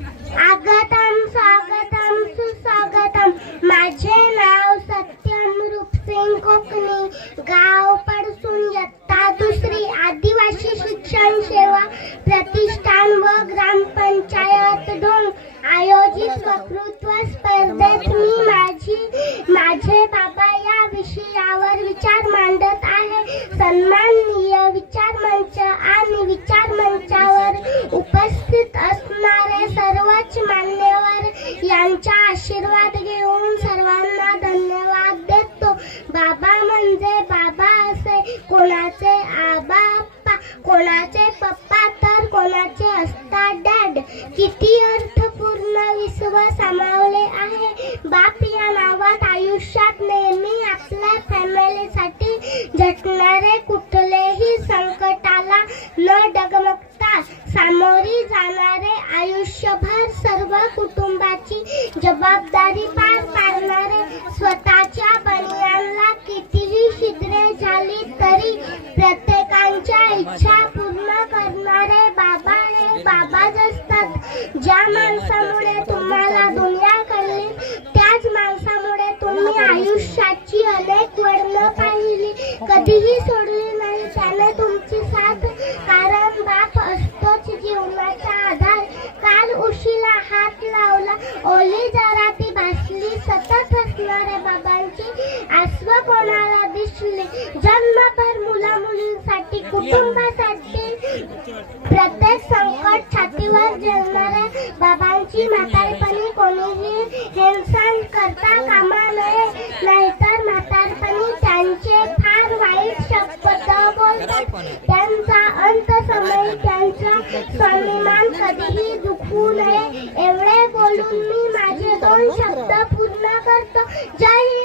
आगतम स्वागतम सुस्वागतम. माझे नाव सत्यम रूपसिंग कोकणी. गाव पडसून इयत्ता दुसरी आदिवासी शिक्षण सेवा प्रतिष्ठान व ग्रामपंचायत दोन आयोजित वक्तृत्व स्पर्धेत मी माझी माझे बाबा या विषयावर विचार मांडत आहे. सन्मान यांचा आशीर्वाद घेऊन सर्वांना धन्यवाद देतो. बाबा म्हणजे बाबा असे कोणाचे आबा आप्पा कोणाचे पप्पा तर कोणाचे असता डॅड किती अर्थपूर्ण विश्व सामावले आहे. बाप या नावात आयुष्यात नेहमी आपल्या फॅमिलीसाठी झटणारे कुठलेही संकटाला न डगमगता सामोरी जाणारे आयुष्यभर सर्व कुटुंब जबाबदारी पार पाडणारे स्वतःच्या बनियांना कितीही छिद्रे झाली तरी प्रत्येकांच्या इच्छा पूर्ण करणारे बाबा हे बाबाच असतात. ज्या माणसामुळे तुम्हाला दुनिया कळली त्याच माणसामुळे तुम्ही आयुष्याची अनेक वर्ण पाहिली. कधीही सोडली नाही त्याने तुमची साथ कारण बाप असतोच जीवनाचा आधार. काल उशीला हात ओली जरा ती भासली सतत असणाऱ्या बाबांची. आसव कोणाला दिसली? जन्मभर मुला मुलींसाठी कुटुंबासाठी. प्रत्येक संकट छातीवर झेलणाऱ्या बाबांची म्हातारपणी कोणीही हेळसांड करता कामा नये. नाहीतर म्हातारपणी त्यांचे फार वाईट शब्द बोलतात. त्यांचा अंत समय त्यांचा स्वाभिमान कधीही दुखू नये. बोलून मी माझे दोन शब्द पूर्ण करतो. जय हिंद जय